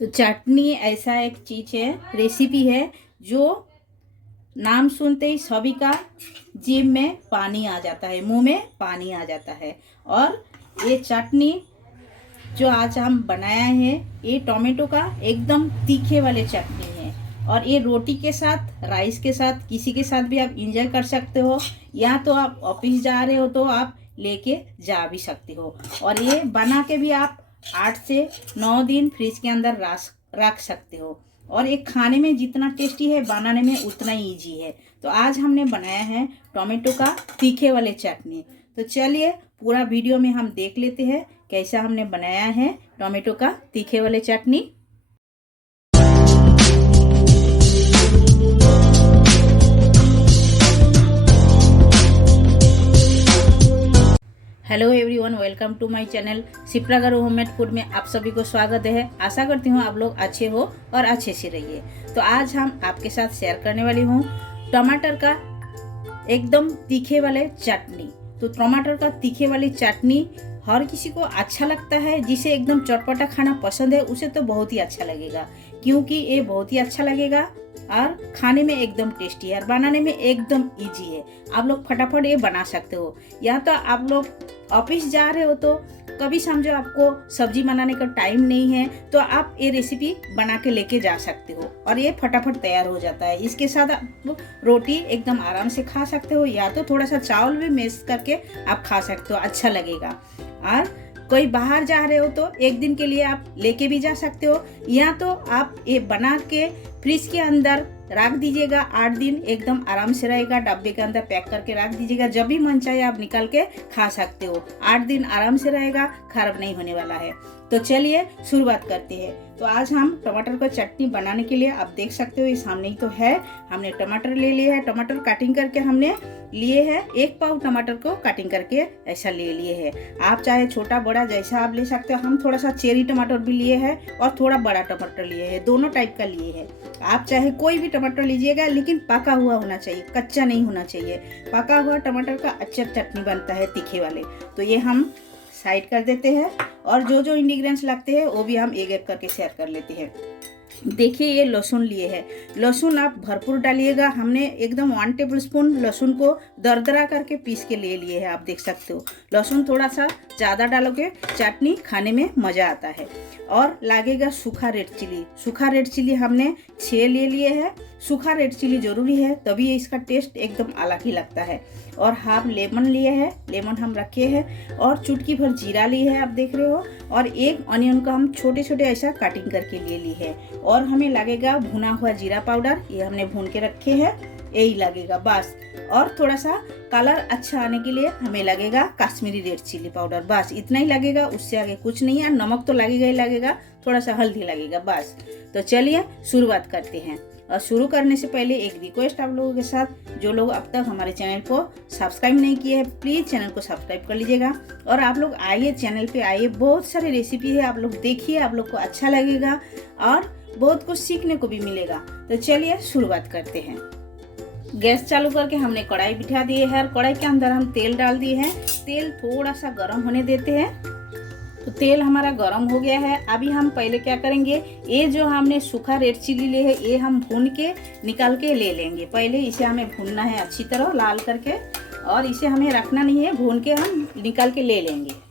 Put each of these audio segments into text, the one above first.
तो चटनी ऐसा एक चीज़ है, रेसिपी है जो नाम सुनते ही सभी का जीभ में पानी आ जाता है, मुंह में पानी आ जाता है। और ये चटनी जो आज हम बनाया है ये टोमेटो का एकदम तीखे वाले चटनी है। और ये रोटी के साथ, राइस के साथ, किसी के साथ भी आप इंजॉय कर सकते हो, या तो आप ऑफिस जा रहे हो तो आप लेके जा भी सकते हो। और ये बना के भी आप 8 से 9 दिन फ्रिज के अंदर रख सकते हो। और एक खाने में जितना टेस्टी है बनाने में उतना ही ईजी है। तो आज हमने बनाया है टोमेटो का तीखे वाले चटनी। तो चलिए पूरा वीडियो में हम देख लेते हैं कैसा हमने बनाया है टोमेटो का तीखे वाले चटनी। Hello everyone, welcome to my channel Shipra garu homemade food में आप सभी को स्वागत है। आशा करती हूँ आप लोग अच्छे हो और अच्छे से रहिए। तो आज हम आपके साथ शेयर करने वाली हूँ टमाटर का एकदम तीखे वाले चटनी। तो टमाटर का तीखे वाली चटनी हर किसी को अच्छा लगता है। जिसे एकदम चटपटा खाना पसंद है उसे तो बहुत ही अच्छा लगेगा, क्योंकि ये बहुत ही अच्छा लगेगा और खाने में एकदम टेस्टी है और बनाने में एकदम इजी है। आप लोग फटाफट ये बना सकते हो। या तो आप लोग ऑफिस जा रहे हो तो कभी समझो आपको सब्जी बनाने का टाइम नहीं है तो आप ये रेसिपी बना के लेके जा सकते हो और ये फटाफट तैयार हो जाता है। इसके साथ आप रोटी एकदम आराम से खा सकते हो, या तो थोड़ा सा चावल भी मिक्स करके आप खा सकते हो, अच्छा लगेगा। और कोई बाहर जा रहे हो तो एक दिन के लिए आप लेके भी जा सकते हो, या तो आप ये बना के फ्रिज के अंदर रख दीजिएगा। 8 दिन एकदम आराम से रहेगा। डब्बे के अंदर पैक करके रख दीजिएगा, जब भी मन चाहे आप निकाल के खा सकते हो। 8 दिन आराम से रहेगा, खराब नहीं होने वाला है। तो चलिए शुरुआत करते हैं। तो आज हम टमाटर का चटनी बनाने के लिए आप देख सकते हो ये सामने ही तो है। हमने टमाटर ले लिया है, टमाटर कटिंग करके हमने लिए है। 1 पाव टमाटर को कटिंग करके ऐसा ले लिए है। आप चाहे छोटा बड़ा जैसा आप ले सकते हो। हम थोड़ा सा चेरी टमाटर भी लिए है और थोड़ा बड़ा टमाटर लिए है, दोनों टाइप का लिए है। आप चाहे कोई भी टमाटर लीजिएगा, लेकिन पका हुआ होना चाहिए, कच्चा नहीं होना चाहिए। पका हुआ टमाटर का अच्छा चटनी बनता है तीखे वाले। तो ये हम साइड कर देते हैं और जो जो इंग्रेडिएंट्स लगते हैं वो भी हम एक एक करके शेयर कर लेते हैं। देखिए ये लहसुन लिए है। लहसुन आप भरपूर डालिएगा। हमने एकदम 1 टेबलस्पून लहसुन को दरदरा करके पीस के ले लिए है। आप देख सकते हो लहसुन थोड़ा सा ज़्यादा डालोगे चटनी खाने में मज़ा आता है। और लगेगा सूखा रेड चिली। सूखा रेड चिली हमने 6 ले लिए है। सूखा रेड चिली ज़रूरी है, तभी इसका टेस्ट एकदम अलग ही लगता है। और हाफ लेमन लिए है, लेमन हम रखे हैं। और चुटकी भर जीरा लिए है, आप देख रहे हो। और 1 ऑनियन को हम छोटे छोटे ऐसा कटिंग करके ले ली है। और हमें लगेगा भुना हुआ जीरा पाउडर, ये हमने भून के रखे हैं, यही लगेगा बस। और थोड़ा सा कलर अच्छा आने के लिए हमें लगेगा कश्मीरी रेड चिली पाउडर, बस इतना ही लगेगा, उससे आगे कुछ नहीं है। नमक तो लगेगा ही लगेगा, थोड़ा सा हल्दी लगेगा बस। तो चलिए शुरुआत करते हैं। और शुरू करने से पहले एक रिक्वेस्ट आप लोगों के साथ, जो लोग अब तक हमारे चैनल को सब्सक्राइब नहीं किए हैं प्लीज़ चैनल को सब्सक्राइब कर लीजिएगा। और आप लोग आइए चैनल पे आइए, बहुत सारी रेसिपी है, आप लोग देखिए, आप लोग को अच्छा लगेगा और बहुत कुछ सीखने को भी मिलेगा। तो चलिए शुरुआत करते हैं। गैस चालू करके हमने कढ़ाई बिठा दिए है और कढ़ाई के अंदर हम तेल डाल दिए हैं। तेल थोड़ा सा गर्म होने देते हैं। तो तेल हमारा गर्म हो गया है। अभी हम पहले क्या करेंगे, ये जो हमने सूखा रेड चिली ले है ये हम भून के निकाल के ले लेंगे। पहले इसे हमें भूनना है अच्छी तरह लाल करके, और इसे हमें रखना नहीं है, भून के हम निकाल के ले लेंगे।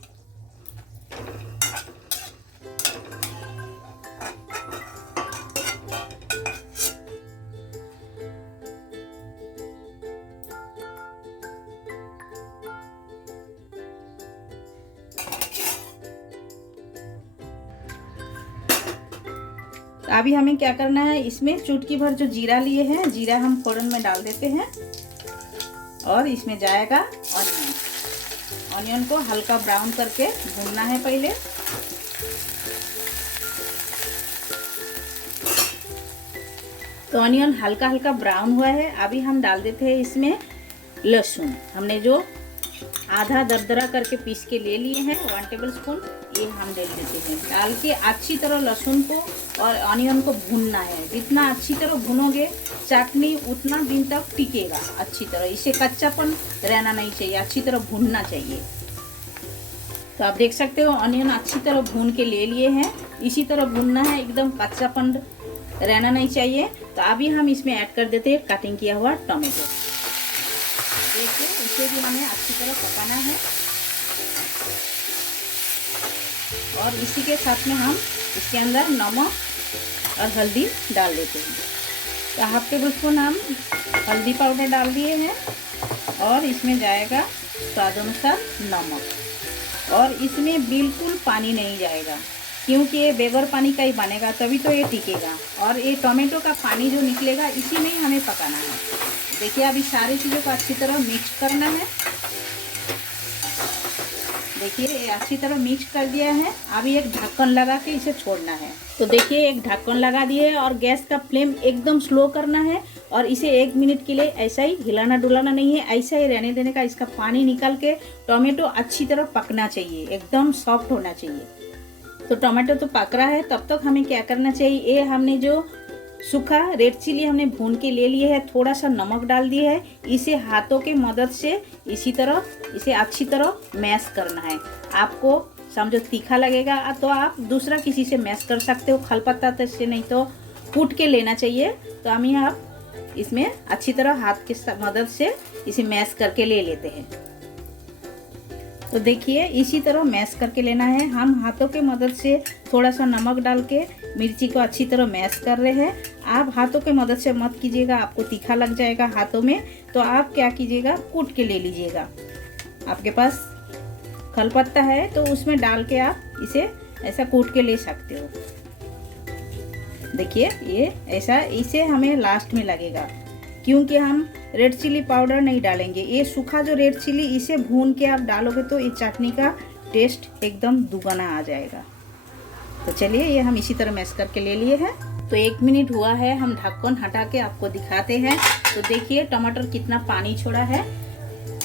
तो अभी हमें क्या करना है, इसमें चुटकी भर जो जीरा लिए हैं, जीरा हम फोड़न में डाल देते हैं। और इसमें जाएगा ऑनियन। ऑनियन को हल्का ब्राउन करके भूनना है पहले। तो ऑनियन हल्का हल्का ब्राउन हुआ है। अभी हम डाल देते हैं इसमें लहसुन। हमने जो आधा दरदरा करके पीस के ले लिए हैं 1 टेबलस्पून, ये हम डाल देते हैं। डाल के अच्छी तरह लहसुन को और ऑनियन को भूनना है। जितना अच्छी तरह भूनोगे चटनी उतना दिन तक टिकेगा अच्छी तरह। इसे कच्चापन रहना नहीं चाहिए, अच्छी तरह भूनना चाहिए। तो आप देख सकते हो ऑनियन अच्छी तरह भून के ले लिए हैं। इसी तरह भूनना है, एकदम कच्चापन रहना नहीं चाहिए। तो अभी हम इसमें ऐड कर देते हैं कटिंग किया हुआ टमाटो। देखिए इसे भी हमें अच्छी तरह पकाना है और इसी के साथ में हम इसके अंदर नमक और हल्दी डाल देते हैं। तो हाफ टेबल स्पून हम हल्दी पाउडर डाल दिए हैं और इसमें जाएगा स्वाद अनुसार नमक। और इसमें बिल्कुल पानी नहीं जाएगा क्योंकि ये बगैर पानी का ही बनेगा, तभी तो ये टिकेगा। और ये टोमेटो का पानी जो निकलेगा इसी में ही हमें पकाना है। देखिए अभी सारी चीज़ों को अच्छी तरह मिक्स करना है। देखिए ये अच्छी तरह मिक्स कर दिया है। अभी एक ढक्कन लगा के इसे छोड़ना है। तो देखिए एक ढक्कन लगा दिए और गैस का फ्लेम एकदम स्लो करना है और इसे 1 मिनट के लिए ऐसा ही हिलाना डुलाना नहीं है, ऐसा ही रहने देने का। इसका पानी निकाल के टोमेटो अच्छी तरह पकना चाहिए, एकदम सॉफ्ट होना चाहिए। तो टोमेटो तो पक रहा है, तब तक हमें क्या करना चाहिए, ये हमने जो सूखा रेड चिली हमने भून के ले लिए है, थोड़ा सा नमक डाल दिया है, इसे हाथों के मदद से इसी तरह इसे अच्छी तरह मैश करना है। आपको समझो तीखा लगेगा तो आप दूसरा किसी से मैश कर सकते हो, खलपत्ता से, नहीं तो कूट के लेना चाहिए। तो हम आप इसमें अच्छी तरह हाथ की मदद से इसे मैश करके ले लेते हैं। तो देखिए इसी तरह मैश करके लेना है। हम हाथों के मदद से थोड़ा सा नमक डाल के मिर्ची को अच्छी तरह मैश कर रहे हैं। आप हाथों के मदद से मत कीजिएगा, आपको तीखा लग जाएगा हाथों में। तो आप क्या कीजिएगा, कूट के ले लीजिएगा। आपके पास खलपत्ता है तो उसमें डाल के आप इसे ऐसा कूट के ले सकते हो। देखिए ये ऐसा, इसे हमें लास्ट में लगेगा क्योंकि हम रेड चिली पाउडर नहीं डालेंगे। ये सूखा जो रेड चिली इसे भून के आप डालोगे तो ये चटनी का टेस्ट एकदम दुगना आ जाएगा। तो चलिए ये हम इसी तरह मैश करके ले लिए हैं। तो 1 मिनट हुआ है, हम ढक्कन हटा के आपको दिखाते हैं। तो देखिए टमाटर कितना पानी छोड़ा है,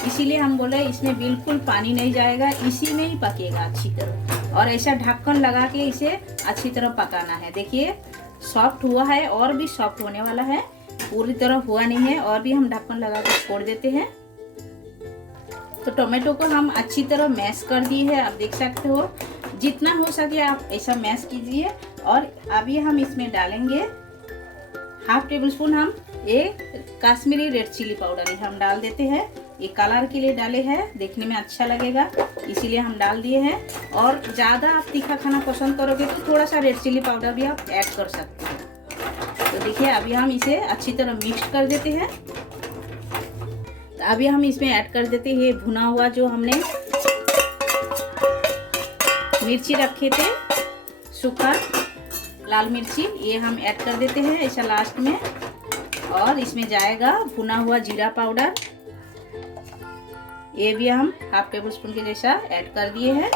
इसीलिए हम बोले इसमें बिल्कुल पानी नहीं जाएगा, इसी में ही पकेगा अच्छी तरह। और ऐसा ढक्कन लगा के इसे अच्छी तरह पकाना है। देखिए सॉफ्ट हुआ है और भी सॉफ्ट होने वाला है, पूरी तरह हुआ नहीं है। और भी हम ढक्कन लगा कर छोड़ देते हैं। तो टोमेटो को हम अच्छी तरह मैश कर दिए है, आप देख सकते हो। जितना हो सके आप ऐसा मैश कीजिए। और अभी हम इसमें डालेंगे हाफ टेबल स्पून हम ये कश्मीरी रेड चिली पाउडर हम डाल देते हैं। ये कलर के लिए डाले हैं, देखने में अच्छा लगेगा इसीलिए हम डाल दिए हैं। और ज़्यादा आप तीखा खाना पसंद करोगे तो थोड़ा सा रेड चिली पाउडर भी आप ऐड कर सकते हो। तो देखिए अभी हम इसे अच्छी तरह मिक्स कर देते हैं। तो अभी हम इसमें ऐड कर देते हैं भुना हुआ जो हमने मिर्ची रखे थे, सूखा लाल मिर्ची, ये हम ऐड कर देते हैं ऐसा लास्ट में। और इसमें जाएगा भुना हुआ जीरा पाउडर, ये भी हम हाफ टेबल स्पून के जैसा ऐड कर दिए हैं।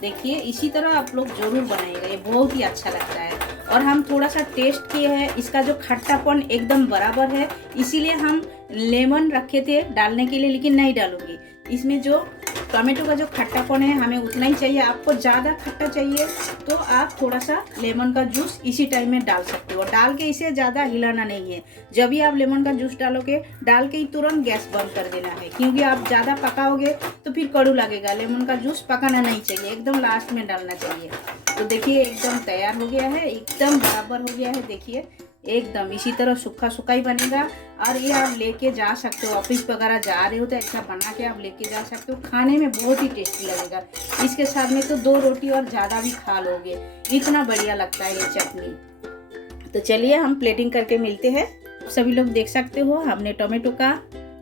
देखिए इसी तरह आप लोग जरूर बनाइएगा, ये बहुत ही अच्छा लगता है। और हम थोड़ा सा टेस्ट किए हैं, इसका जो खट्टापन एकदम बराबर है, इसीलिए हम लेमन रखे थे डालने के लिए, लेकिन नहीं डालूंगी। इसमें जो टोमेटो का जो खट्टापन है हमें उतना ही चाहिए। आपको ज़्यादा खट्टा चाहिए तो आप थोड़ा सा लेमन का जूस इसी टाइम में डाल सकते हो। डाल के इसे ज़्यादा हिलाना नहीं है। जब भी आप लेमन का जूस डालोगे, डाल के ही तुरंत गैस बंद कर देना है, क्योंकि आप ज़्यादा पकाओगे तो फिर कड़ू लगेगा। लेमन का जूस पकाना नहीं चाहिए, एकदम लास्ट में डालना चाहिए। तो देखिए एकदम तैयार हो गया है, एकदम बराबर हो गया है। देखिए एकदम इसी तरह सूखा सूखा ही बनेगा। और ये आप लेके जा सकते हो, ऑफिस वगैरह जा रहे हो तो ऐसा बना के आप लेके जा सकते हो। खाने में बहुत ही टेस्टी लगेगा। इसके साथ में तो 2 रोटी और ज़्यादा भी खा लोगे, इतना बढ़िया लगता है ये चटनी। तो चलिए हम प्लेटिंग करके मिलते हैं। सभी लोग देख सकते हो हमने टोमेटो का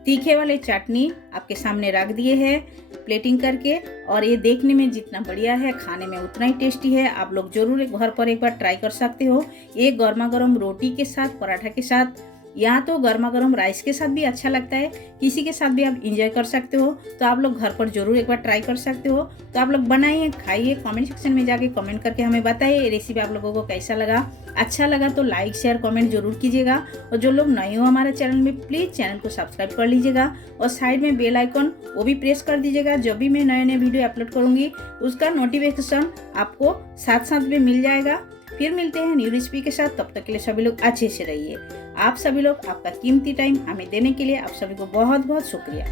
तीखे वाले चटनी आपके सामने रख दिए है प्लेटिंग करके। और ये देखने में जितना बढ़िया है, खाने में उतना ही टेस्टी है। आप लोग जरूर घर पर एक बार ट्राई कर सकते हो। ये गर्मा गर्म रोटी के साथ, पराठा के साथ, या तो गर्मा गर्म राइस के साथ भी अच्छा लगता है, किसी के साथ भी आप इंजॉय कर सकते हो। तो आप लोग घर पर जरूर एक बार ट्राई कर सकते हो। तो आप लोग बनाइए, खाइए, कमेंट सेक्शन में जाके कमेंट करके हमें बताइए ये रेसिपी आप लोगों को कैसा लगा। अच्छा लगा तो लाइक शेयर कमेंट जरूर कीजिएगा। और जो लोग नए हो हमारे चैनल में, प्लीज़ चैनल को सब्सक्राइब कर लीजिएगा और साइड में बेल आइकन वो भी प्रेस कर दीजिएगा। जब भी मैं नए नए वीडियो अपलोड करूँगी उसका नोटिफिकेशन आपको साथ साथ में मिल जाएगा। फिर मिलते हैं न्यू रेसिपी के साथ, तब तक के लिए सभी लोग अच्छे से रहिए। आप सभी लोग आपका कीमती टाइम हमें देने के लिए आप सभी को बहुत बहुत शुक्रिया।